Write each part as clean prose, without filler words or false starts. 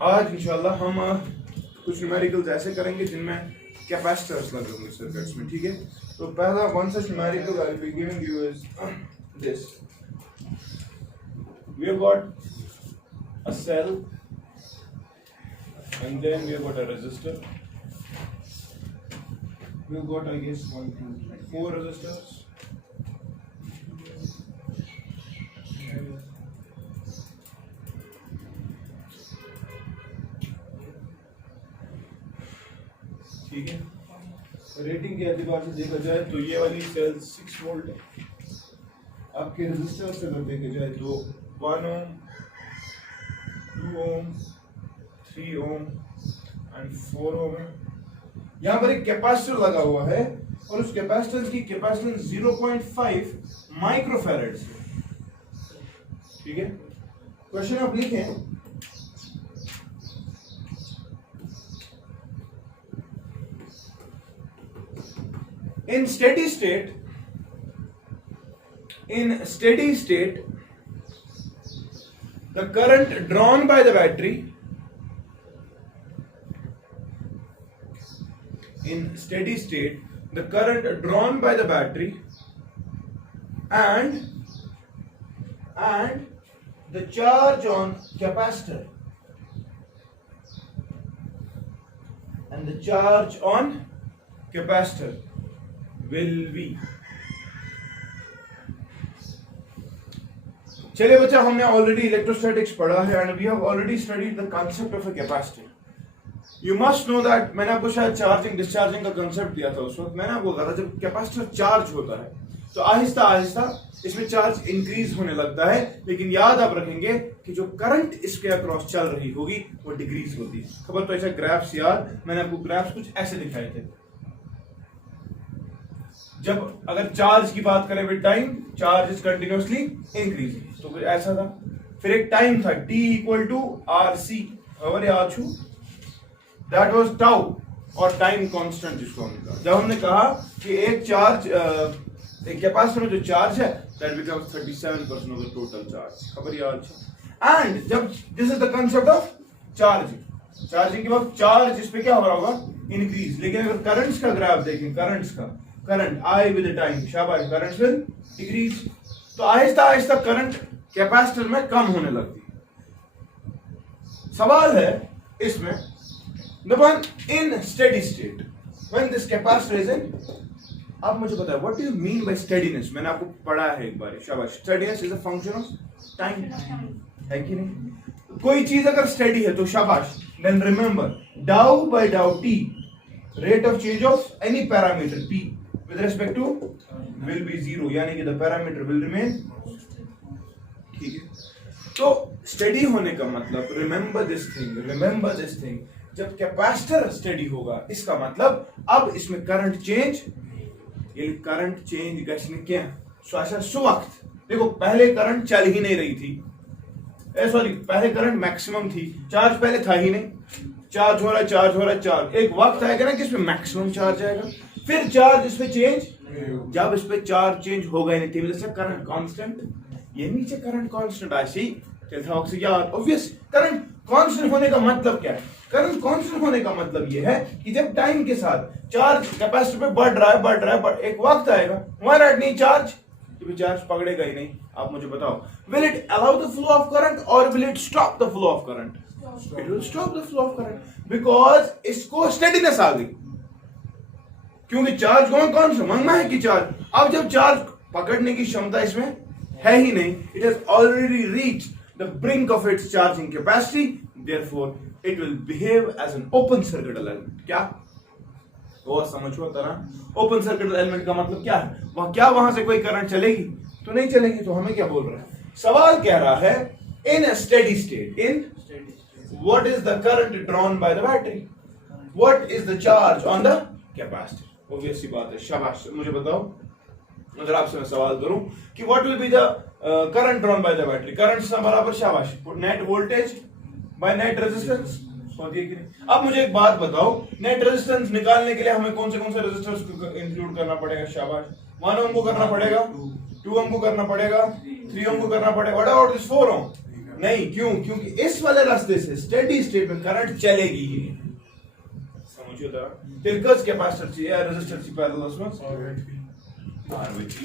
आज इंशाल्लाह हम कुछ न्यूमेरिकल्स ऐसे करेंगे जिनमें कैपेसिटर्स लगे होंगे सर्किट्स में, ठीक है। तो पहला one such numerical I will be giving you is this. We have got a cell and then we have got a resistor. We have got, I guess, 1, 2, 3, 4 resistors. ठीक है, रेटिंग के एतबार से देखा जाए तो ये वाली सेल 6 वोल्ट है। आपके रेजिस्टर से अगर देखा जाए तो 1 ohm, 2 ohm, 3 ohm and 4 ohm है। यहाँ पर एक कैपेसिटर लगा हुआ है और उस कैपेसिटर की कैपेसिटेंस 0.5 माइक्रोफैराड है, ठीक है। क्वेश्चन आप लिखें, in steady state the current drawn by the battery and the charge on capacitor will be। चलिए बच्चा, हमने ऑलरेडी इलेक्ट्रोस्टैटिक्स पढ़ा है and we have already studied the concept of a capacitor. You must know that मैंने आपको शायद charging discharging का concept दिया था उस वक्त। मैंने आपको कहा था जब कैपेसिटर चार्ज होता है तो आहिस्ता आहिस्ता इसमें चार्ज इंक्रीज होने लगता है, लेकिन याद आप रखेंगे कि जो करंट इसके अक्रॉस चल रही होगी वो डिक्रीज होती है। खबर तो ऐसा ग्राफ्स, याद मैंने आपको ग्राफ्स कुछ ऐसे दिखाए थे। जब अगर चार्ज की बात करें with time, charge is continuously increasing, तो कुछ ऐसा था। फिर एक टाइम था T इक्वल टू RC, खबर याद छू, दैट वाज टाउ और टाइम कांस्टेंट जिसको हमने कहा। जब हमने कहा कि एक चार्ज एक कैपेसिटर में जो चार्ज है that becomes 37% of the total charge, खबर याद छू। एंड जब this is the concept of charging के वक्त चार्ज इस पे क्या हो रहा होगा, इंक्रीज। लेकिन अगर करंट्स का ग्राफ देखें, करंट आई विद टाइम, शाबाश, करंट विल डिक्रीज। तो आहिस्ता आहिस्ता करंट कैपेसिटर में कम होने लगती है। सवाल है इसमें, number one, in steady state when this capacitor is in, आप मुझे बताएं what do you mean by steadiness. मैंने आपको पढ़ा है एक बार, शाबाश। Steadiness is a function of time, है कि नहीं। कोई चीज अगर स्टेडी है तो शाबाश, देन रिमेंबर डाउ बाय डाउ T, rate of change of any parameter p with respect to will be 0, यानी कि the parameter will remain, ठीक है। तो स्टेडी होने का मतलब, रिमेंबर दिस थिंग, जब कैपेसिटर स्टेडी होगा इसका मतलब अब इसमें करंट चेंज गश्न क्या सो वक्त। देखो पहले करंट चल ही नहीं रही थी, सॉरी पहले करंट मैक्सिमम थी, चार्ज पहले था ही नहीं, चार्ज हो रहा है चार्ज, एक वक्त आएगा ना कि इसमें मैक्सिमम चार्ज आएगा, फिर चार्ज इस पे चेंज, जब इस पे चार्ज चेंज होगा ही नहीं थी, मतलब करंट कांस्टेंट, ये नीचे करंट कांस्टेंट ऐसे ही चलता है यार। ऑब्वियस करंट कांस्टेंट होने का मतलब क्या है, करंट कांस्टेंट होने का मतलब ये है कि जब टाइम के साथ चार्ज कैपेसिटर पे बढ़ रहा है, एक वक्त आएगा वहां नहीं चार्ज, तो चार्ज पकड़ेगा ही नहीं। आप मुझे बताओ, will it allow the flow of current और will it stop the flow of current? It will stop the flow of current, because इसको स्टेडीनेस आ गई, क्योंकि चार्ज कौन सा मांगना है कि चार्ज, अब जब चार्ज पकड़ने की क्षमता इसमें है ही नहीं, it has already reached the brink of its charging capacity, therefore it will behave as an open circuit element. क्या और समझो तरह, ओपन सर्किट एलिमेंट का मतलब क्या है, वहां से कोई करंट चलेगी तो नहीं चलेगी। तो हमें क्या बोल रहा है, सवाल कह रहा है in a steady state, in what is the current drawn by the battery, what is the charge on the capacitor. Obvious सी बात है, शाबाश। मुझे बताओ, अगर आपसे मैं सवाल करूं कि what will be the current drawn by the battery, current से बराबर शाबाश net voltage by net resistance होती है कि नहीं। अब मुझे एक बात बताओ, नेट रेजिस्टेंस निकालने के लिए हमें कौन से रेजिस्टेंस को इंक्लूड करना पड़ेगा, शाबाश। 1 ओम को करना पड़ेगा, 2 ओम को करना पड़ेगा, 3 ओम को करना पड़ेगा, व्हाट अबाउट दिस 4 ओम, नहीं, क्यों? क्योंकि इस वाले रास्ते से स्टेडी स्टेट में करंट चलेगी ही नहीं। समझिए था तिलकस कैपेसिटर चाहिए या रेजिस्टर चाहिए पैरेलल में R/3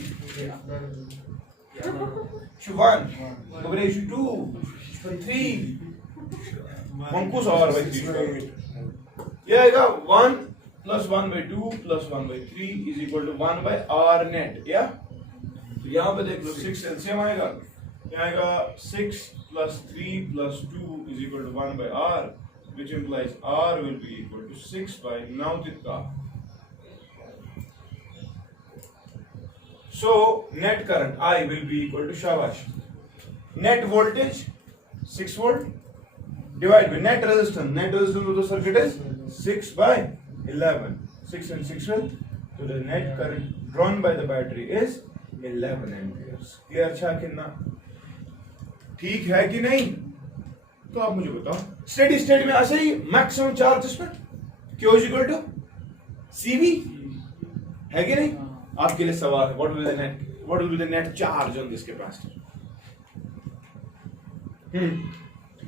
1 operation 2 3 मंकुस R/3 ये आएगा 1 plus 1/2 plus 1/3 is equal to 1/R net या तो यहाँ पे देख लो 6 एलसीएम आएगा, यहाँ आएगा 6 plus 3 plus 2 is equal to 1/R, which implies R will be equal to 6 by now कितना, so net current I will be equal to शाबाश net voltage 6 volt divided by net resistance of the circuit is 6 by 11, 6 and 6 will, so the net current drawn by the battery is 11 amperes. Clear अच्छा कितना ठीक है कि नहीं? तो आप मुझे बताओ स्टेडी स्टेट में ऐसे ही मैक्सिमम चार्ज इस पर Q is equal to CV है कि नहीं? आपके लिए सवाल है, what will be the net charge on this capacitor?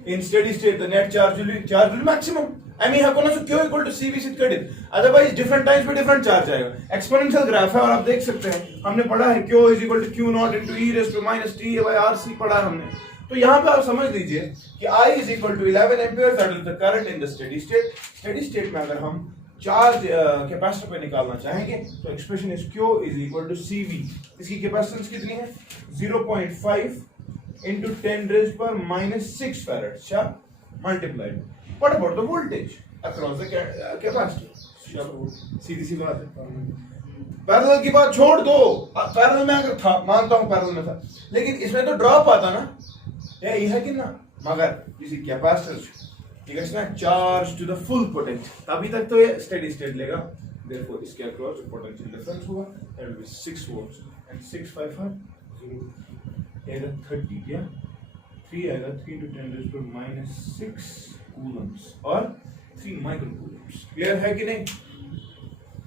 In steady state the net charge will be maximum. I mean हको ना so Q equal to CV सिद्ध कर दे, otherwise different times पे different charge आएगा। एक्सपोनेंशियल ग्राफ है और आप देख सकते हैं, हमने पढ़ा है Q is equal to Q naught into e raised to minus t by RC पढ़ा है हमने। तो यहाँ पे आप समझ लीजिए कि I is equal to 11 ampere, that is the current in the steady state। steady state में अगर हम चार्ज कैपेसिटर पे निकालना चाहेंगे तो expression is Q is equal to CV। इसकी कैपेसिटेंस कितनी है? 0.5 into 10 raised per minus 6 farad multiplied। What about the voltage across the capacitor? सीधी सी बात है। पैरेलल की बात छोड़ दो, पैरेलल में अगर था, मानता हूं पैरेलल में था, लेकिन इसमें तो ड्रॉप आता ना, ये है कि ना, मगर किसी कैपेसिटर ठीक है ना charge to the full potential, तभी तक तो ये स्टेडी स्टेट लेगा। therefore इसके अक्रॉस जो पोटेंशियल डिफरेंस हुआ that will be 6 volts and 6 5 आएगा 30 क्या 3 आएगा 3 to 10 raised to minus 6 coulombs और 3 microcoulombs। क्लियर है कि नहीं?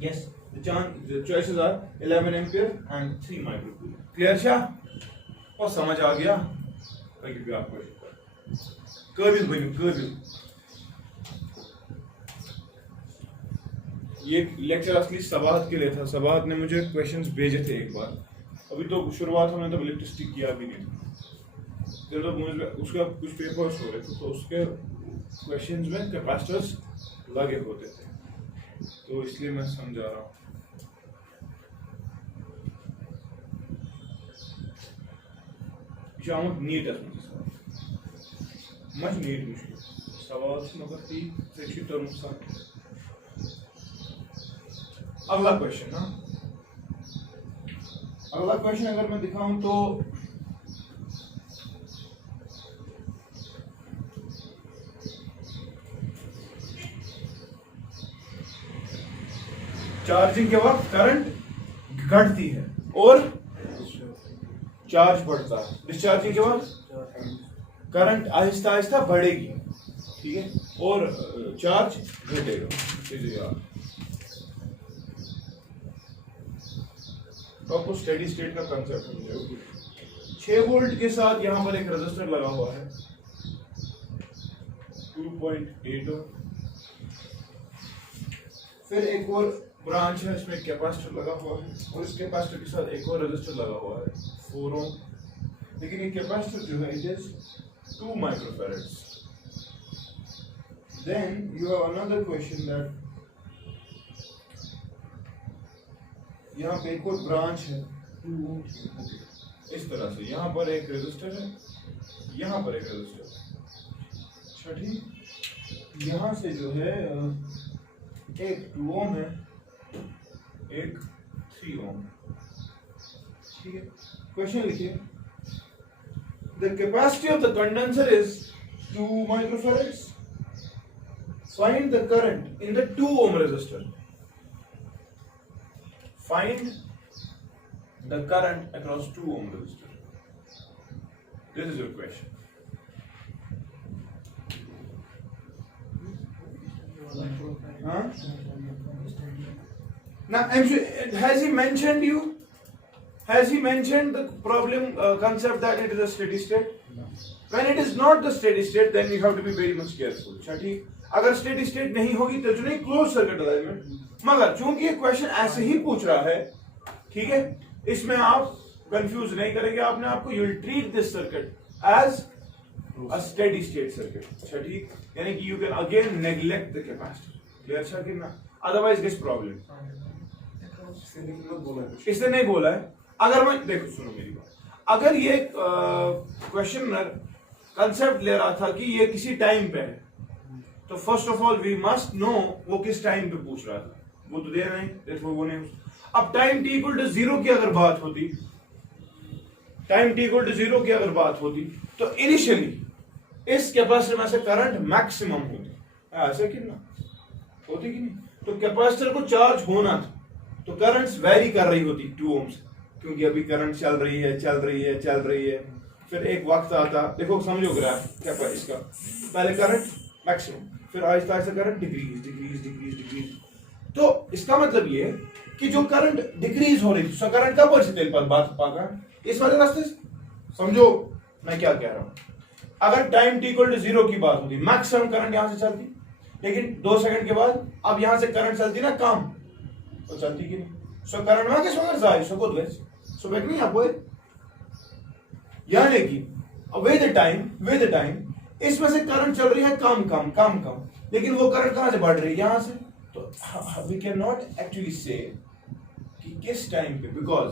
yes, the choices are 11 ampere and 3 microcoulomb। Clear छा और समझ आ गया? ताकि भी आपको काबिल बनो काबिल। ये लेक्चर असली सबाहत के लिए था, सबाहत ने मुझे क्वेश्चंस भेजे थे एक बार, अभी तो शुरुआत हमने तो इलेक्ट्रिसिटी किया भी नहीं था, जब तो मुझे उसका कुछ पेपर्स हो रहे थे तो उसके क्वेश्चंस में कैपेसिटर्स लगे होते थे, तो इसलिए मैं समझा रहा हूँ। शाम नीट है मच नीट मुश्किल सवाल मगर ती से नुकसान। अगला क्वेश्चन ना, अगला क्वेश्चन अगर मैं दिखाऊं तो चार्जिंग के वक्त करंट घटती है और चार्ज बढ़ता है, डिस्चार्जिंग के वक्त करंट आहिस्ता आहिस्ता बढ़ेगी, ठीक है, और चार्ज घटेगा। तो आपको स्टेडी स्टेट का कंसेप्ट समझाओ। 6 वोल्ट के साथ यहां पर एक रेजिस्टर लगा हुआ है 2.8 ओम, फिर एक और ब्रांच है इसमें कैपेसिटर लगा हुआ है और इस कैपेसिटर के साथ एक और रेजिस्टर लगा हुआ है 4 ओम, लेकिन ये कैपेसिटर जो है it is 2 microfarads। Then you have another question that यहाँ पे एक और ब्रांच है 2 ओम इस तरह से, यहाँ पर एक रेजिस्टर है, यहाँ पर एक रेजिस्टर है, छठी यहाँ से जो है एक 2 ओम है, एक 3 ओम, ठीक है। क्वेश्चन लिखिए, the capacity of the condenser is 2 microfarads, find the current in the 2 ohm resistor, find the current across 2 ohm resistor, this is your question। Huh? Now has he mentioned you? Has he mentioned the problem concept that it is a steady state? No. When it is not the steady state, then you have to be very much careful. अच्छा ठीक, अगर steady state नहीं होगी तो नहीं closed circuit alignment. मगर चूंकि ये क्वेश्चन ऐसे ही पूछ रहा है, ठीक है, इसमें आप कंफ्यूज नहीं करेंगे आपने आपको. You will treat this circuit as a steady state circuit. अच्छा ठीक, यानी कि you can again neglect the capacitor. Clear अच्छा कि ना? Otherwise gets problem. इसने नहीं बोला है. अगर मैं देखो सुनो मेरी बात, अगर ये क्वेश्चनर कंसेप्ट ले रहा था कि ये किसी टाइम पे है, तो first of all we must know वो किस टाइम पे पूछ रहा था. वो तो दे रहे हैं, देखो वो नहीं. अब टाइम t इक्वल टू 0 की अगर बात होती, टाइम t इक्वल टू 0 की अगर बात होती, तो इनिशियली इस कैपेसिटर में से करंट मैक्सिमम होती. ऐसे कितना होती कि नहीं? तो कैपेसिटर को चार्ज होना था, तो करंट्स वेरी कर रही होती 2 ओम से, क्योंकि अभी करंट चल रही है. फिर एक वक्त आता, देखो समझो ग्राफ क्या पर इसका, पहले करंट मैक्सिमम, फिर आहिस्ता आहिस्ता करंट डिक्रीज. तो इसका मतलब ये कि जो करंट डिक्रीज हो रही थी, सो करंट कब से तेल पर बात पागा इस वाले रास्ते से. समझो मैं क्या कह रहा हूं. अगर टाइम t इक्वल टू 0 की बात होती, मैक्सिमम करंट यहां से चलती, लेकिन 2 सेकंड के बाद अब यहां से करंट चलती ना कम, तो चलती कि नहीं. सो करंट में किस वक्त जाए, सो को दे सो बैक नहीं आपको, यानी कि विद द टाइम इसमें से करंट चल रही है कम, लेकिन वो करंट कहां से बढ़ रही है, यहां से. तो वी कैन नॉट एक्चुअली से कि किस टाइम पे, बिकॉज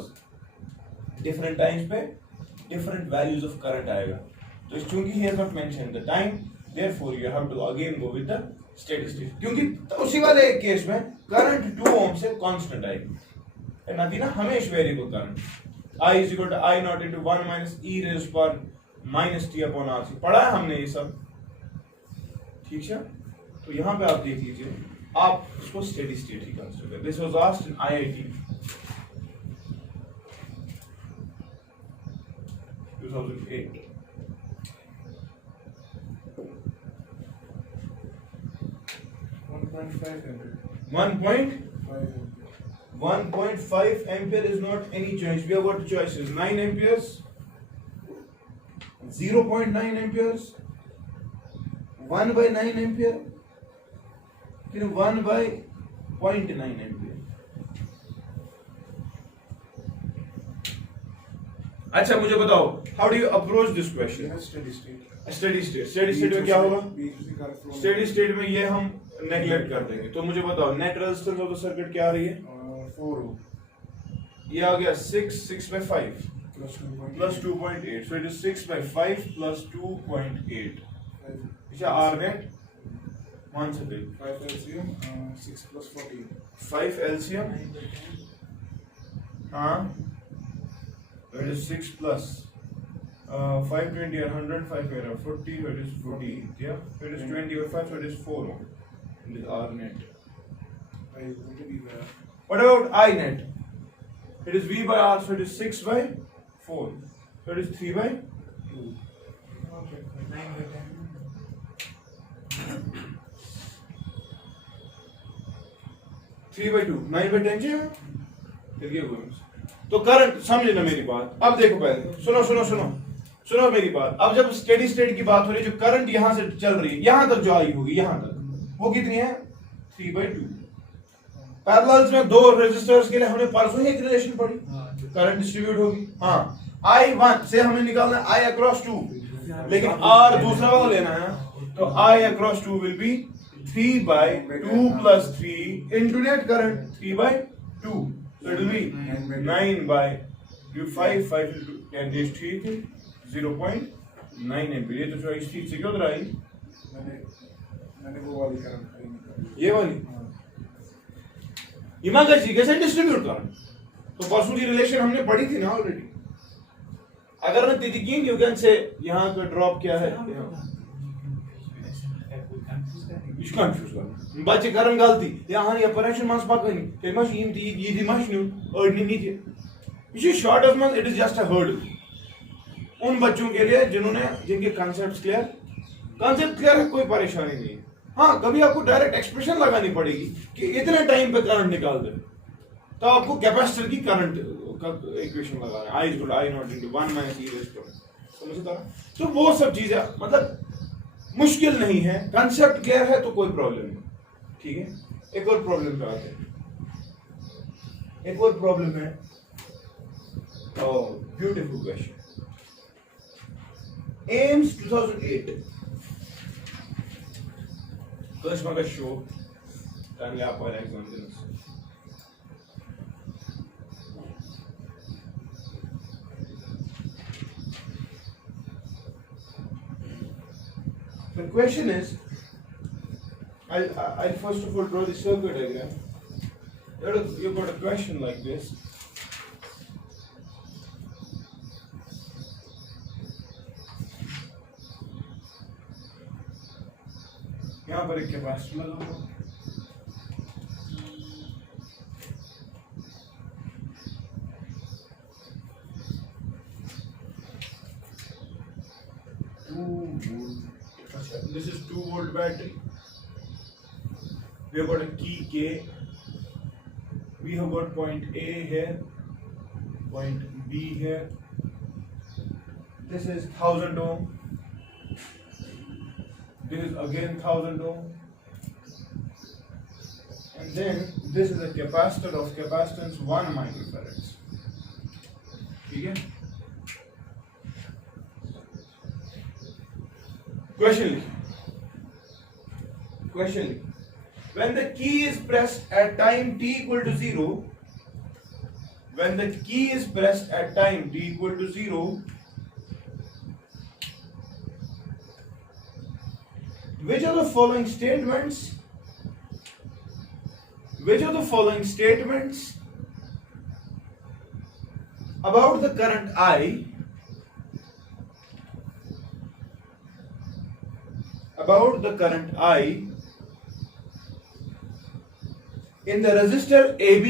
डिफरेंट टाइम्स पे डिफरेंट वैल्यूज ऑफ करंट आएगा. तो चूंकि he has not mention the time, therefore you have to again go with the steady state, क्योंकि तो उसी वाले केस में करंट 2 ओम से कांस्टेंट आएगी, नदी ना हमेशा variable current. I is equal to I naught into 1 minus e raised to power minus t upon RC. पढ़ा है हमने ये सब, ठीक है. तो यहाँ पे आप देख लीजिए, आप इसको स्टेडी स्टेट ही कंसीडर करें. This was asked in IIT 2008. One point 5 ampere is not any choice. We have got choices: 9 amperes, 0.9 amperes, 1/9 ampere, फिर 1/0.9 ampere. अच्छा मुझे बताओ, how do you approach this question? Steady state में क्या होगा? Steady state में ये हम नेगलेक्ट कर देंगे. तो मुझे बताओ net resistance of the circuit क्या आ रही है? 4 ओम. ये आ गया 6/5 plus 2.8, so it is 6/5 plus 2.8. अच्छा R net 1 second. 5 LCM 6 plus 14. 5 LCM हाँ, it is 6 plus 520 or 100, 5 मेरा 40, so it is 40. Yeah, so it is 20 or 5, so it is 4 ohm. It is R net. What about I net? It is V by R, so it is 6/4. So it is 3/2. Okay. 9/10. 3/2. 9/10 चाहिए? देखिए तो current समझे ना मेरी बात. अब देखो पहले सुनो मेरी बात. अब जब स्टेडी स्टेट की बात हो रही है, जो करंट यहां से चल रही है, यहां तक जो आई होगी, यहां तक वो कितनी है? 3/2. पैरेलल्स में 2 रेजिस्टर्स के लिए हमने परसों ही एक रिलेशन पढ़ी, करंट डिस्ट्रीब्यूट होगी. हाँ, I1 से हमें निकालना है I across 2, लेकिन R दूसरा वाला लेना है, तो I across 2 will be 3/2 plus 3 into net current 3/2, so it will be 9/5 into 10 days, ठीक है, 0.9 एम्पीयर. ये तो चॉइस ठीक से क्यों कराई? मैंने वो वाली करंट, ये वाली इमेजिन कैसे डिस्ट्रीब्यूट करंट. तो परसों की रिलेशन हमने पढ़ी थी ना ऑलरेडी. अगर मैं तितिकीन न्यूटन से यहाँ का ड्रॉप क्या है, कंफ्यूज कर बच्चे करन गलती यहाँ ये ऑपरेशन मास पकनी ते मश यम ये दी मश न्यू और नहीं थी. ये short of month it is just a hurdle उन बच्चों के लिए जिनके कॉन्सेप्ट क्लियर है, कोई परेशानी नहीं है. हाँ, कभी आपको डायरेक्ट एक्सप्रेशन लगानी पड़ेगी कि इतने टाइम पे करंट निकाल दे, तो आपको कैपेसिटर की करंट का इक्वेशन लगाना है. I is equal to I naught into 1 minus e raised to समझता? तो वो सब चीजें मतलब मुश्किल नहीं है, कंसेप्ट क्लियर है तो कोई प्रॉब्लम नहीं, ठीक है। एक और प्रॉब्लम पे आते हैं, एक और प्रॉब्लम है, ब्यूटीफुल क्वेश्चन। एम्स 2008 करिश्मा का शो टाइम आप वाला एग्जाम देना। The question is, I'll first of all draw the circuit diagram. You've got a question like this. यहाँ पर एक कैपेसिटर लगा हुआ, this is 2 volt battery. We have got a key K. We have got point A here, point B here. This is 1000 ohm. This is again 1000 ohm. And then this is a capacitor of capacitance 1 microfarads. ठीक है? Question. When the key is pressed at time t equal to 0, when the key is pressed at time t equal to 0, which of the following statements about the current I in the resistor AB,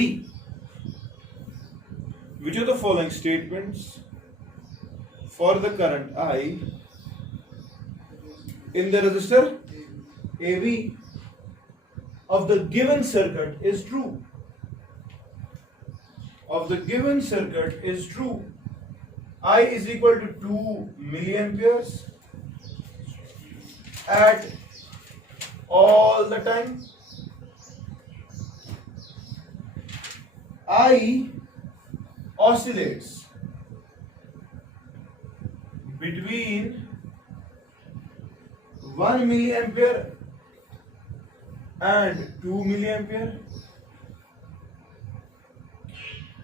which of the following statements for the current I in the resistor AB of the given circuit is true? Of the given circuit is true. I is equal to 2 milliamperes at all the time. I oscillates between 1 milliampere and 2 milliampere.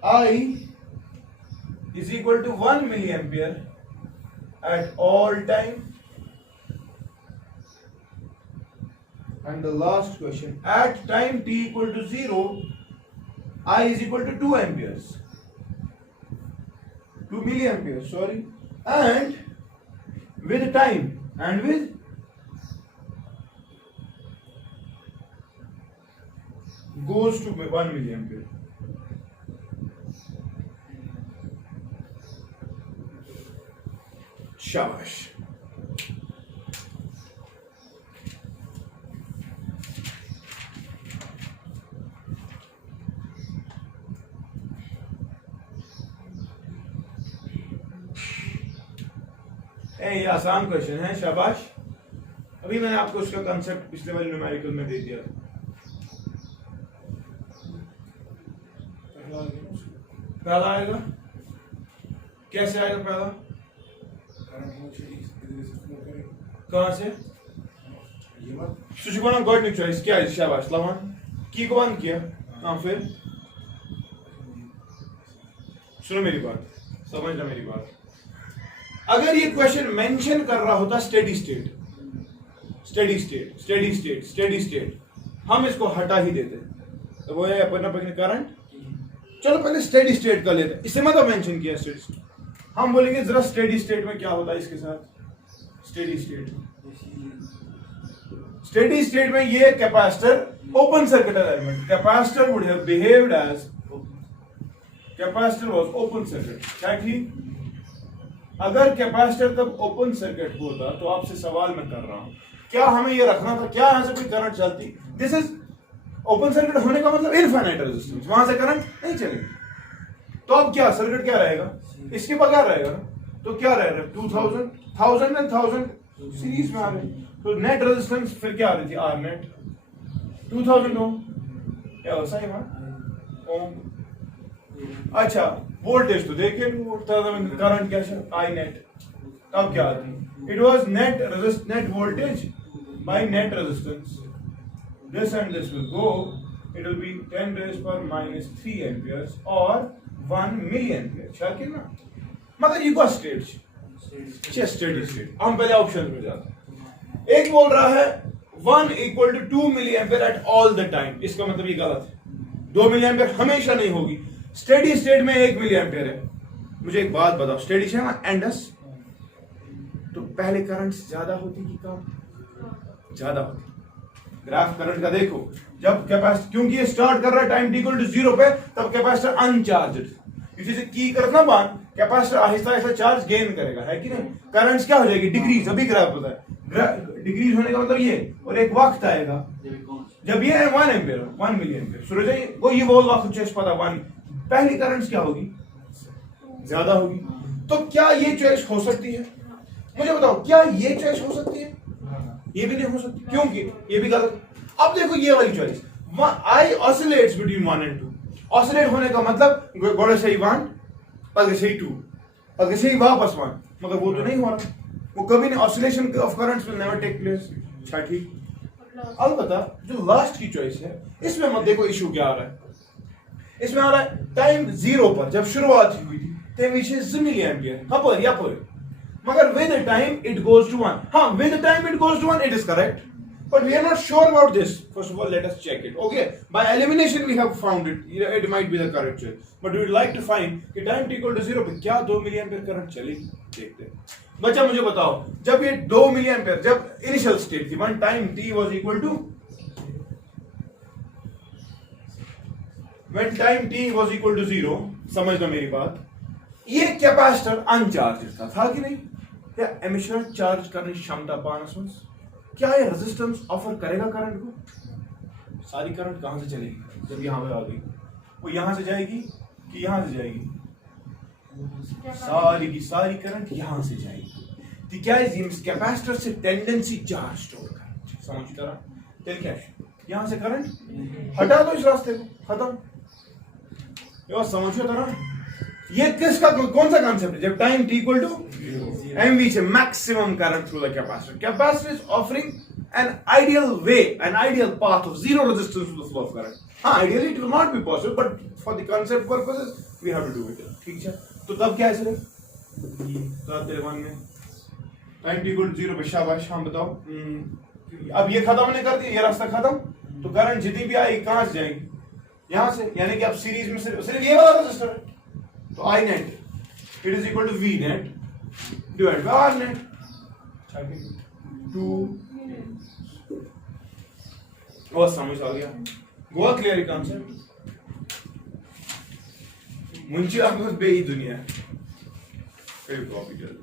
I is equal to 1 milliampere at all time. And the last question, at time t equal to 0, I is equal to 2 amperes, 2 milliamperes, sorry, and with time, and with goes to 1 milliampere. Shabash. ये आसान question है, शाबाश। अभी मैंने आपको उसका concept पिछले वाले न्यूमेरिकल में दे दिया। पहला आएगा, कैसे आएगा पहला? कहां से? सुचिको ना गॉड नहीं चॉइस क्या है? शाबाश लवन की को बंद किया। हाँ फिर सुनो मेरी बात, समझना मेरी बात। अगर ये क्वेश्चन मेंशन कर रहा होता स्टेडी स्टेट, हम इसको हटा ही देते। तो वो है अपना करंट, चलो पहले स्टेडी स्टेट कर लेते, इसे मतलब मेंशन किया स्टेडी स्टेट। हम बोलेंगे जरा स्टेडी स्टेट में क्या होता है इसके साथ। स्टेडी स्टेट में ये capacitor open circuit element, capacitor would have behaved as, capacitor was open circuit. क्या ठीक? अगर कैपेसिटर तब ओपन सर्किट होता तो आपसे सवाल मैं कर रहा हूं, क्या हमें ये रखना था? क्या यहां से कोई करंट चलती? दिस इज ओपन सर्किट होने का मतलब इनफाइनाइट रेजिस्टेंस, वहां से करंट नहीं चलेगी। तो अब क्या सर्किट क्या रहेगा? इसके बगैर रहेगा ना। तो क्या रह रहा है 2000 1000 एंड 1000 सीरीज में आ रहे हैं, तो नेट रेजिस्टेंस फिर क्या आ रही थी आर नेट 2000 ओम, क्या हो सही ओम। अच्छा वोल्टेज तो देखिए करंट क्या है आई नेट, अब क्या आती, it was net voltage by net resistance, this and this will go, it will be 10 raised power minus 3 amperes or 1 milliampere, Shakir ना, मगर ये को स्टेट स्टेडी स्टेट। हम पहले ऑप्शन में जाते हैं, एक बोल रहा है 1 equal to 2 milli ampere at all the time, इसका मतलब ये गलत है, 2 मिली एम्पेयर हमेशा नहीं होगी, स्टेडी स्टेट में 1 मिली एम्पेयर है। मुझे एक बात बताओ, स्टेडी स्टेट में एंडस तो पहले करंट ज्यादा होती कि कम? ज्यादा होती। ग्राफ करंट का देखो, जब कैपेसिटर, क्योंकि ये स्टार्ट कर रहा है टाइम इक्वल टू 0 पे, तब कैपेसिटर अनचार्जड, इसी से की करना बात, capacitor Aahista Aahista charge gain करेगा, है कि नहीं? करंट्स क्या हो जाएगी डिक्रीज, अभी ग्राफ होता है डिक्रीज होने का मतलब ये, और एक वक्त आएगा जब ये है 1 एम्पियर 1 मिली एम्पियर शुरू जाइए वो ये बोल वक्त चॉइस पता 1, पहली करंट्स क्या होगी ज्यादा होगी। तो क्या ये चॉइस हो सकती है? मुझे बताओ क्या ये चॉइस हो सकती है? ये भी नहीं हो सकती, क्योंकि ये भी गलत। अब देखो ये वाली choice, I oscillates between 1 and 2, oscillate होने का मतलब गोड़े सही 1 पलके सही 2 पलके सही वापस 1, मगर वो तो नहीं हो रहा, वो कभी नहीं, oscillation of currents will never take place. अच्छा ठीक, अलबत्ता जो लास्ट की चॉइस है इसमें मत देखो इशू क्या आ रहा है, इसमें आ रहा है टाइम 0 पर जब शुरुआत हुई थी तब which is milli ampere per या पर, मगर with the time it goes to 1, हाँ with the time it goes to 1 it is correct, but we are not sure about this. First of all let us check it, okay, by elimination we have found it, it might be the correct choice, but we would like to find कि time t equal to 0 पे क्या 2 milli ampere current चलेगी, देखते हैं। बच्चा मुझे बताओ, जब ये 2 मिली एम्पियर जब इनिशियल स्टेट थी, when time t was equal to, when time t was equal to 0, समझ लो मेरी बात, ये कैपेसिटर अनचार्ज था कि नहीं? क्या एमिशन चार्ज करने की क्षमता पानस, क्या ये रेजिस्टेंस ऑफर करेगा करंट को? सारी करंट कहां से चलेगी जब यहां पे आ गई? वो यहां से जाएगी कि यहां से जाएगी? सारी की सारी करंट यहां से जाएगी। तो क्या इस कैपेसिटर से टेंडेंसी चार्ज स्टोर करंट, समझ तरह चल क्या यहां से करंट हटा दो इस रास्ते को, खत्म। ये समझो तरह, ये किसका कौन सा कॉन्सेप्ट है? जब time t equal to mv से maximum current through the capacitor, capacitor is offering an ideal way, an ideal path of zero resistance to the flow of current. हाँ, ideally it will not be possible, but for the concept purposes we have to do it. ठीक है, तो तब क्या है सिर्फ तो तेरे मन में टाइम t इक्वल टू 0 पे शाबाश, हम बताओ अब ये खत्म नहीं कर दिया, ये रास्ता खत्म, तो करंट जितनी भी आएगी कहां से जाएगी? यहां से, यानी कि अब सीरीज में सिर्फ ये वाला रजिस्टर है, तो I net it is equal to V net divided by R net, 2 और समझ आ गया, बहुत क्लियर कॉन्सेप्ट। मुंशी आपके पास बेही दुनिया है, फिर कॉपी कर दो।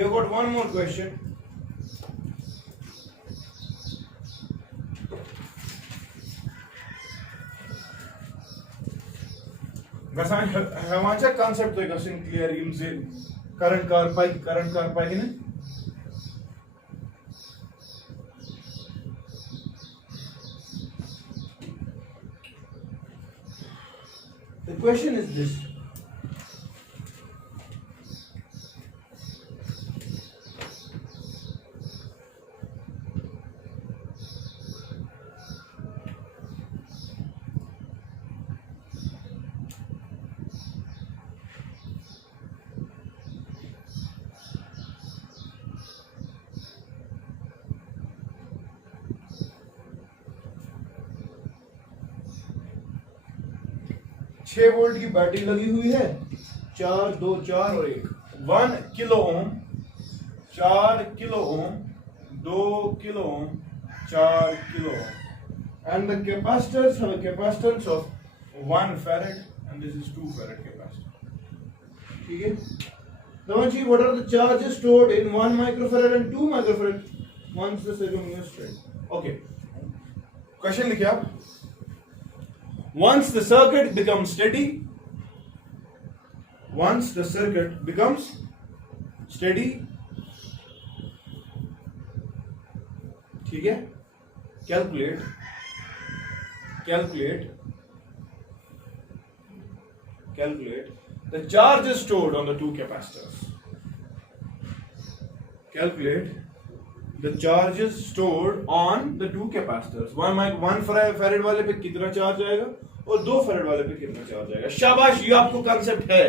We have got one more question. Havacha concept to gasin clear current car pike ne. The question is this. छह वोल्ट की बैटरी लगी हुई है, 4 2 4 और 1 kilo Om, 4 kilo ohm, 2 kilo Om, 4 kilo ohm, and the capacitors have a capacitance of 1 farad and this is 2 farad capacitor. ठीक है, now ji what are the charges stored in 1 microfarad and 2 microfarad once the circuit is straight. Okay, question लिखिए आप. Once the circuit becomes steady, ठीक है, calculate the charges stored on the two capacitors. Calculate the charges stored on the two capacitors. 1 farad वाले पे कितना charge आएगा और 2 farad वाले पे कितना चार्ज आएगा. शाबाश, ये आपको कंसेप्ट है,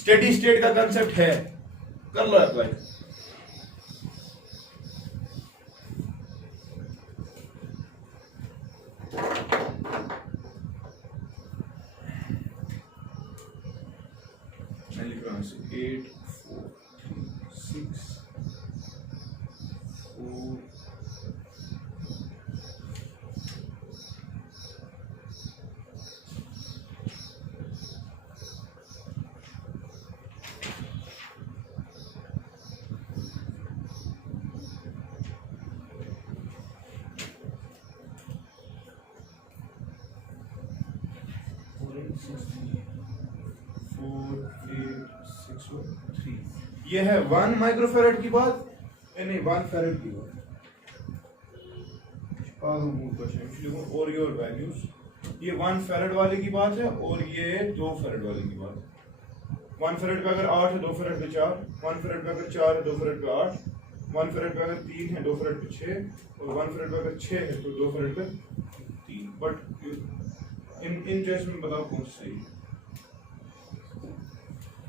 स्टेडी स्टेट का कंसेप्ट है, कर लो अप्लाई. मैं लिख रहा हूं 8 4 3 6 ये है 1 माइक्रोफैरड की बात, नहीं 1 फैरड की बात. और योर वैल्यूज, ये 1 फैरड वाले की बात है और ये 2 फैरड वाले की बात है. 1 फैरड पे अगर 8 है 2 फैरड पे 4, 1 फैरड पे अगर 4 है 2 फैरड पे 8, 1 फैरड पे अगर 3 है 2 फैरड पे 6 और 1 फैरड पे अगर 6 है तो 2 फैरड पे 3. बट इन केस में बताओ कौन सा सही है.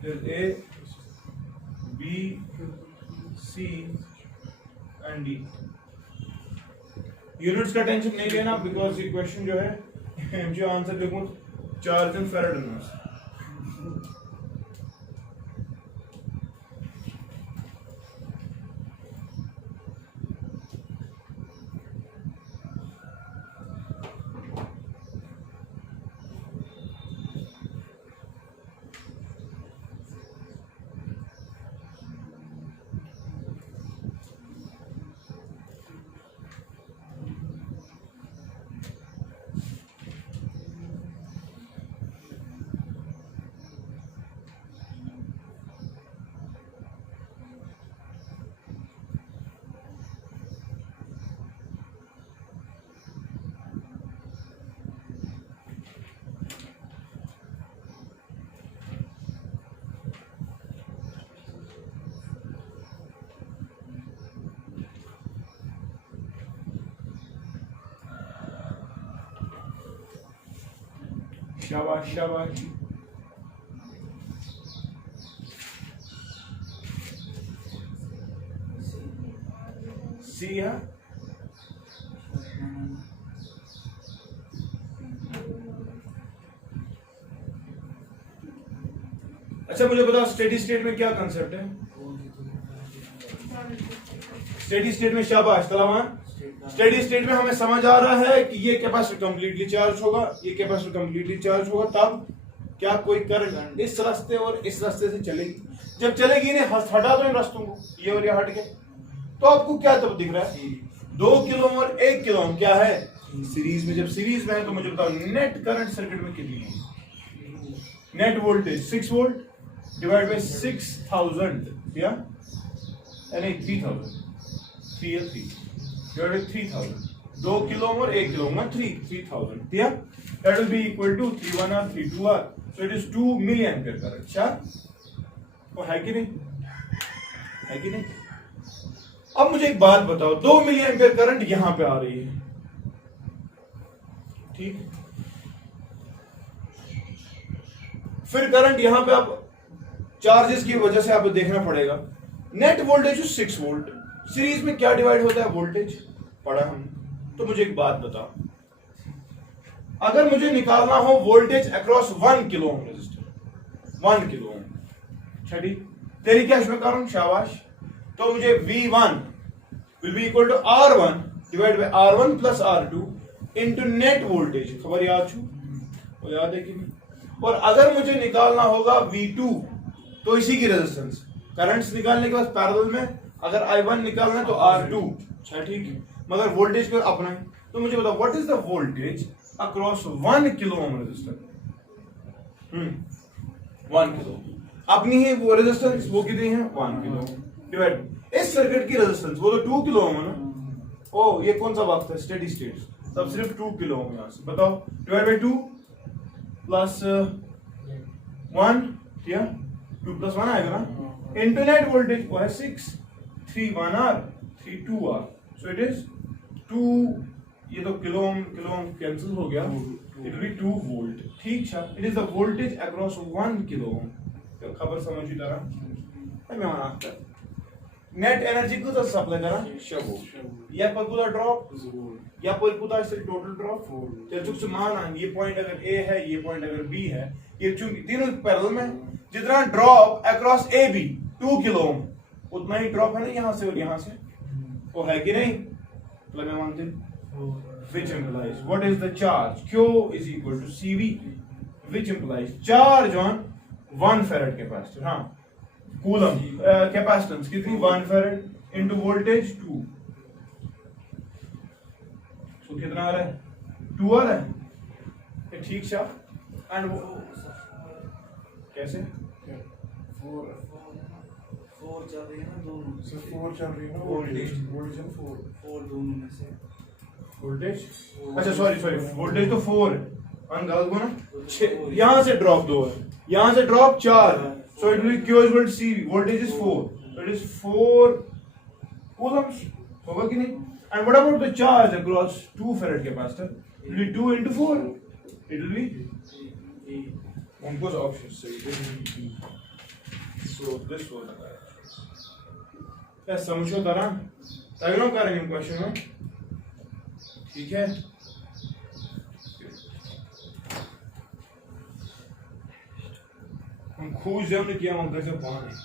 A, B, C and D. Units का टेंशन नहीं लेना बिकॉज ये क्वेश्चन जो है जो आंसर लिखूं चार्ज इन फैरड इनवर्स. शाबाश शाबाश. सी है. अच्छा मुझे बताओ स्टेडी स्टेट में क्या कंसेप्ट है. स्टेडी स्टेट में शाबाश तलावान. स्टेडी स्टेट में हमें समझ आ रहा है कि ये कैपेसिटर कंप्लीटली चार्ज होगा, ये कैपेसिटर कंप्लीटली चार्ज होगा तब क्या कोई करंट इस रास्ते और इस रास्ते से चलेगी? जब चलेगी नहीं, हटा दो इन रास्तों को, ये और ये हट के, तो आपको क्या तब दिख रहा है? 2 किलो ओम और 1 किलो ओम क्या है? सीरीज में। जब सीरीज में है तो मुझे बताओ नेट करंट सर्किट में कितनी है? Net voltage 6 volt divide by 6000 या यानी 3000, 3 या 3 डिवाइड बाय 3000, 2 किलो ओम और 1 किलो ओम 3000 या that will be equal to 3 1 r 3 2 r, so it is 2 milli ampere current. अच्छा, वो है कि नहीं? है कि नहीं? अब मुझे एक बात बताओ, 2 मिली एम्पियर करंट यहां पे आ रही है, ठीक? फिर करंट यहां पे आप चार्जेस की वजह से आपको देखना पड़ेगा। नेट वोल्टेज 6 वोल्ट, सीरीज में क्या डिवाइड होता है? वोल्टेज पढ़ा हम। तो मुझे एक बात बताओ, अगर मुझे निकालना हो voltage across 1 kilo ohm resistor, 1 kilo ohm, छठी तेरी कैश में करूं, शाबाश। तो मुझे V1 will be equal to R1 divide by R1 plus R2 into net voltage. खबर याद छू? वो याद है कि नहीं? और अगर मुझे निकालना होगा V2 तो इसी की रेजिस्टेंस, करंट्स निकालने के बाद पैरेलल में अगर I1 निकालना है तो R2, अच्छा ठीक है, मगर वोल्टेज को अपना है। तो मुझे बताओ what is the voltage across 1 kilo ohm resistor? 1 kilo अपनी है वो रेजिस्टेंस, वो कितनी है? 1 किलो डिवाइड इस सर्किट की रेजिस्टेंस, वो तो 2 किलो ओम है ना। ओ ये कौन सा वक्त है? स्टेडी स्टेट, तब सिर्फ 2 किलो ओम यहां से बताओ, डिवाइड बाय 2 प्लस 1 या 2 प्लस 1 आएगा ना, इनटू नेट वोल्टेज वो है 6, 3 1 r 3 2 r, so it is 2, ये तो किलो ओम कैंसिल हो गया, इट विल बी 2 वोल्ट, ठीक है। It is the voltage across 1 kilo ओम। तो खबर समझी तरह मैं मानता नेट एनर्जी को तो सप्लाई करा शबो या पर पूरा ड्रॉप या पर पूरा टोटल ड्रॉप तो चुप से माना ये पॉइंट अगर ए है, ये पॉइंट अगर बी है, ये चूंकि तीनों पैरेलल में, जितना drop across A B 2 kilo ohm उतना ही ड्रॉप है ना यहां से और यहां से, वो है कि नहीं? मतलब मैं मानते which implies what is the charge? Q is equal to CV, which implies charge on 1 farad capacitor. हाँ, कूलम कैपेसिटेंस कितनी? 1 farad into voltage 2, so कितना आ रहा है? 2 आ रहा है, ठीक है। एंड कैसे 4 चल रही है ना, दोनों से 4 चल रही है ना, वोल्टेज 4 दोनों में से वोल्टेज, अच्छा सॉरी वोल्टेज तो 4 है, गलत को ना, यहां से ड्रॉप 2 है, यहां से drop 4, so it will be Q is equal to CV, voltage is 4, so it is 4 coulombs, होगा कि नहीं? And what about the charge across 2 farad capacitor? It will be 2 into 4, it will be उनको option सही, so this was the क्या समझो तरह तगड़ो करेंगे question में, ठीक है। हम खूब से हमने किया हम कैसे पाने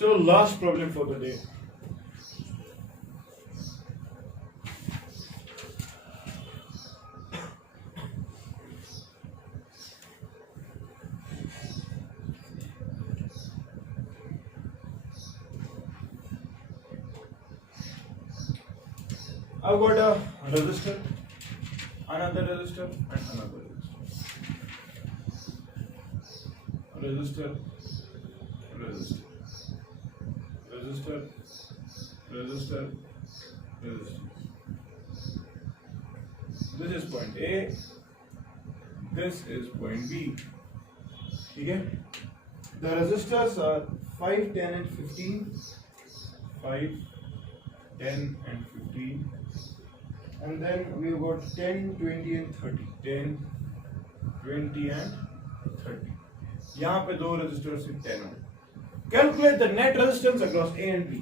So last problem for the day. I've got a resistor, another resistor and another resistor. resistor, resistor, resistor, resistor, resistor. This is point A, this is point B. ठीक है? The resistors are 5, 10 and 15. 5, 10 and 15. And then we've got 10, 20 and 30. 10, 20 and 30. यहाँ पे दो resistors से 10 ohm. Calculate the net resistance across A and B.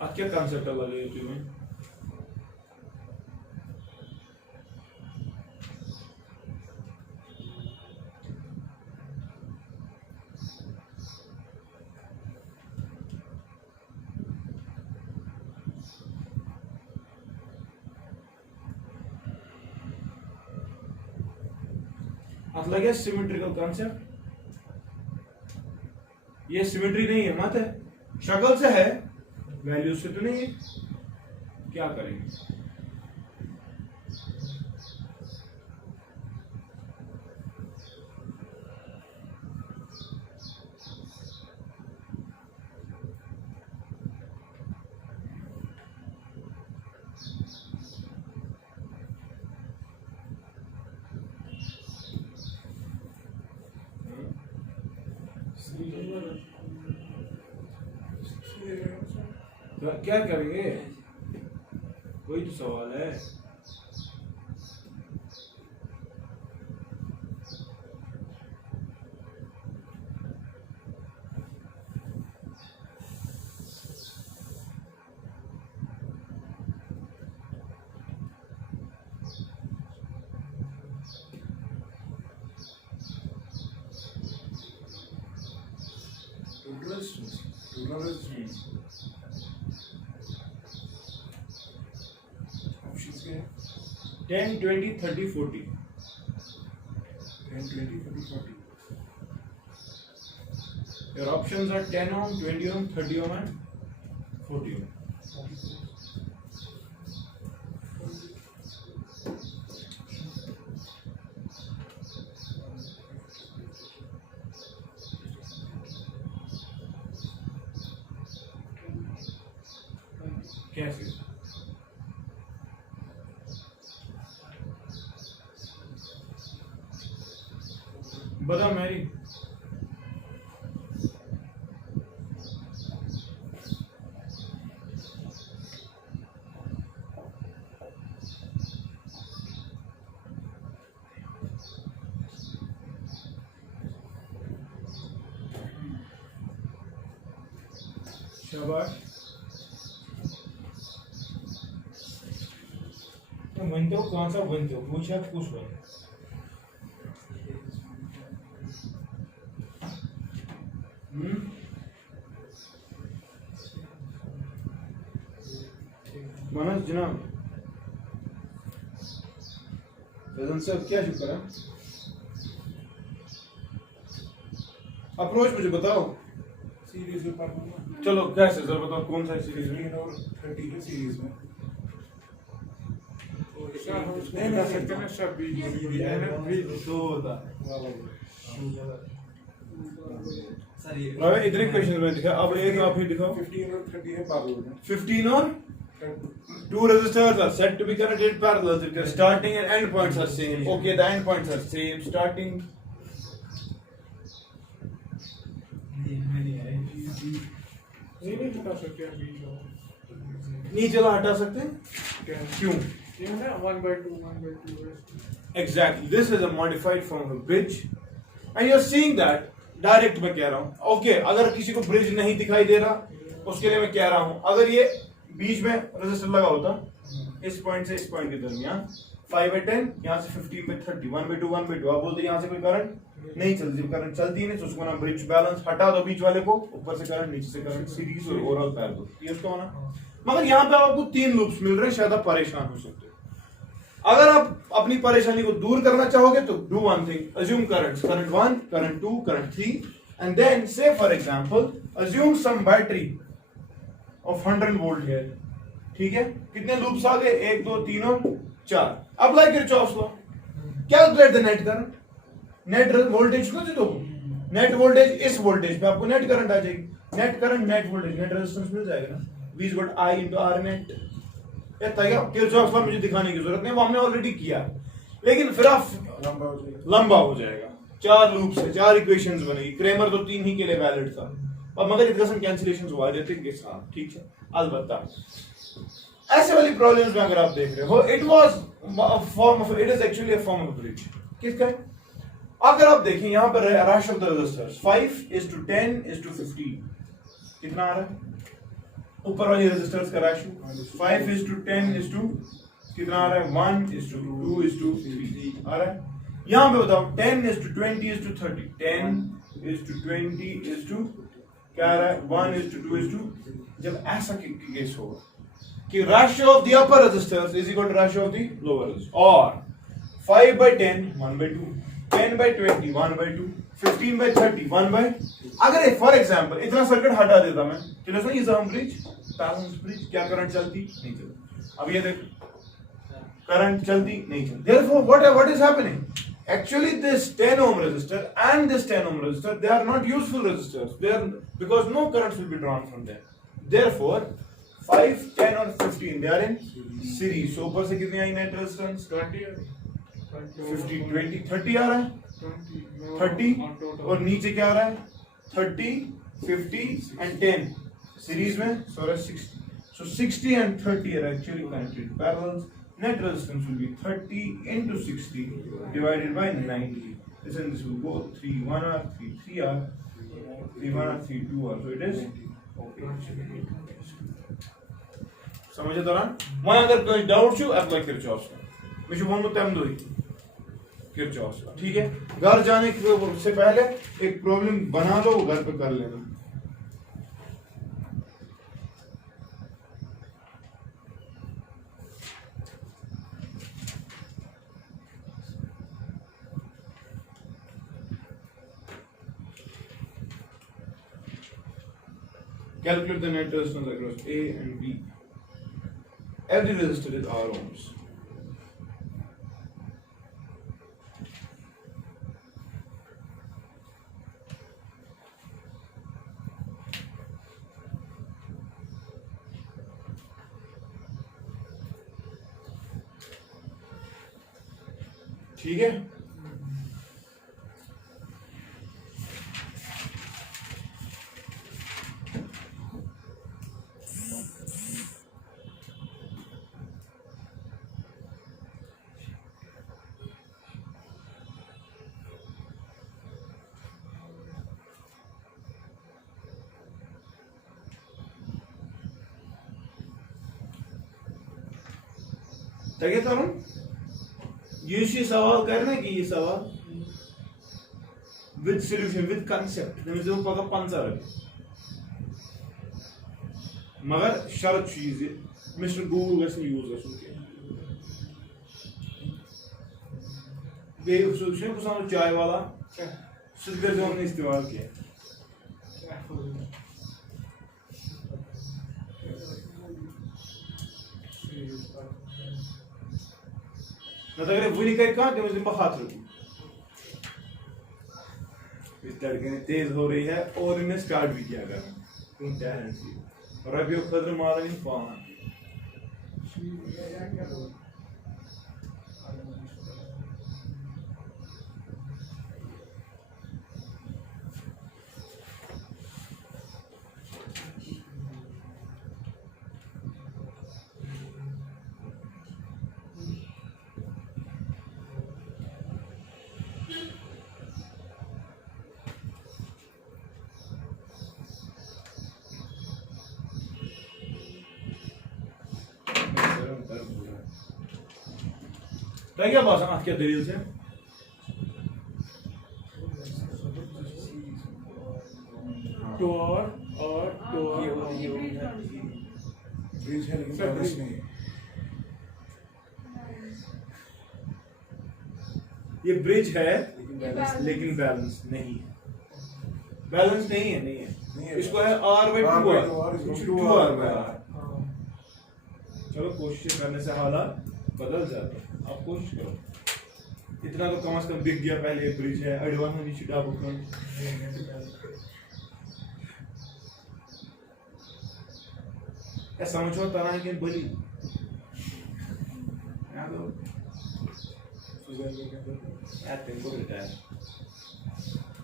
आज क्या concept लगा YouTube में? आज लगे सिमेट्रिकल कॉन्सेप्ट? ये सिमेट्री नहीं है, मत है, शक्ल से है, वैल्यू से तो नहीं है। क्या करेंगे? क्या करेंगे? वही तो सवाल है। Total resistance. Options क्या है? 10, 20, 30, 40. 10, 20, 30, 40. Your options are 10 ohm, 20 ohm, 30 ohm and 40 ohm. कैसे? बता मैरी। शाबाश। बनते हो कौन सा बनते हो? पूछा पूछ लो। मनोज जनाब, फैजल साहब क्या शुक्र है? अप्रोच मुझे बताओ। सीरीज में पढ़ लूँगा। चलो कैसे सर बताओ, कौन सा सीरीज में? 15 और 30 है सीरीज में। नहीं कर सकते ना सब भी तो होता सर ये रवे इतने क्वेश्चन में दिखा। अब एक आप ही दिखाओ। 15 और 30 है पैरेलल में। 15 और 2 resistors are said to be connected in parallel if their starting and end points are same. Okay, the end points are same. Starting नहीं हटा सकते हैं बीच में। नहीं चला हटा सकते हैं? क्या क्यों? ये है ना 1/2 Exactly. This is a modified form of bridge, and you're seeing that direct मैं कह रहा हूँ। ओके, अगर किसी को ब्रिज नहीं दिखाई दे रहा, उसके लिए मैं कह रहा हूँ, अगर ये बीच में रेजिस्टर लगा होता इस पॉइंट से इस पॉइंट के दरमियान 5/10, यहाँ से 15/30, 1/2, 1/2। आप बोलते यहाँ से कोई करंट नहीं चलती, करंट चलती नहीं तो उसको ना ब्रिज बैलेंस, हटा दो बीच वाले को, ऊपर से करंट नीचे से करंट, सीरीज और ओवरऑल पैरेलल, ये उसका होना। मगर यहाँ पे आपको 3 लूप्स मिल रहे हैं, शायद आप परेशान हो सकते हो। अगर आप अपनी परेशानी को दूर करना चाहोगे तो do one thing, assume current 1, current 2, current 3 and then say for example assume some battery of 100 volt है। ठीक है, कितने लूप्स आ गए, 1 2 3 और 4। Apply Kirchhoff's law, calculate the net current, net voltage को दे दो, नेट वोल्टेज इस वोल्टेज पे आपको नेट करंट आ जाएगी, net current net voltage net resistance मिल जाएगा ना, V is equal to I into R net। ये तैयार किरचॉफ लॉ मुझे दिखाने की जरूरत नहीं, वो हमने ऑलरेडी किया, लेकिन फिर आप लंबा हो जाएगा। 4 लूप्स है, 4 इक्वेशंस बनेगी, क्रेमर तो 3 ही के लिए वैलिड था, और मगर इक्वेशन कैंसिलेशंस हुआ रहते हैं के साथ। ठीक है, अलबत्ता ऐसे वाली प्रॉब्लम्स में अगर आप देख रहे हो, it was form of, it is actually a form of bridge. किसका? अगर आप देखें यहाँ पर रेशियो ऑफ द रेजिस्टर्स 5:10:15, कितना आ रहा है ऊपर वाली रेजिस्टर्स का रेशियो? 5:10 कितना आ रहा है? 1:2:3 आ रहा है। यहाँ पे बताओ 10:20:30, 10:20 क्या आ रहा है? 1:2:, जब ऐसा केस होगा कि ratio of the upper resistors is equal to ratio of the lower resistors, और 5/10 1/2, 10/20 1/2, 15/30 1/, अगर फॉर एग्जांपल इतना सर्किट हटा देता मैं, चलो सर ये हम ब्रिज बैलेंस ब्रिज, क्या करंट चलती? नहीं चलती। अब ये देख, करंट चलती नहीं चलती, therefore what is happening? Actually this 10 ohm resistor and this 10 ohm resistor, they are not useful resistors, they are, because no currents will be drawn from them, therefore 5 10 और 15 they are in series। so ऊपर से कितनी आई net resistance? 15 20 30 आ रहा है, 30, और नीचे क्या आ रहा है? 30 50 and 10 सीरीज में, so 60, so 60 and 30 are actually connected in parallel। net resistance will be 30 into 60 divided by 90, this and this will go 3 1 r 3 3 r 3 1 r 3 2 r, so it is okay। समझे दौरान वहां अगर कोई डाउट हो apply Kirchhoff's का, मुझे वो तम दो किरचॉफ्स का। ठीक है, घर जाने से पहले एक प्रॉब्लम बना लो, घर पे कर लेना। Calculate the net resistance across A and B. Every resistor is R ohms. ठीक है, तगे तरुण ये सवाल करना कि ये सवाल विद सॉल्यूशन विद कांसेप्ट नमिस पगह 50 रपे, मगर शर्त चीज मिस्टर गूगल गस यूज गो चाय वाला सह इस्तेमाल किया। अगर वही कर तमिस बह 100 रुपये। इस लड़के ने तेज हो रही है और इन्हें स्टार्ट भी किया करना रबियो खदर मारन पान। तो क्या बात है क्या दलील से टू और टू ब्रिज है लेकिन बैलेंस नहीं है। ये ब्रिज है लेकिन बैलेंस लेकिन बैलेंस नहीं है बैलेंस नहीं है नहीं है। इसको है R by R two by R 2R is equal to 2 2R R by by R। R चलो कोशिश करने से हालात बदल जाते हैं आप कोशिश करो इतना तो कम से कम दिख गया पहले एक ब्रिज है अडवान होनी चाहिए आपको क्या समझो तरह है कि बली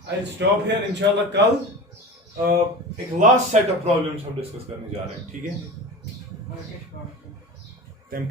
I'll stop here इंशाल्लाह कल एक लास्ट सेट ऑफ प्रॉब्लम्स हम डिस्कस करने जा रहे हैं ठीक है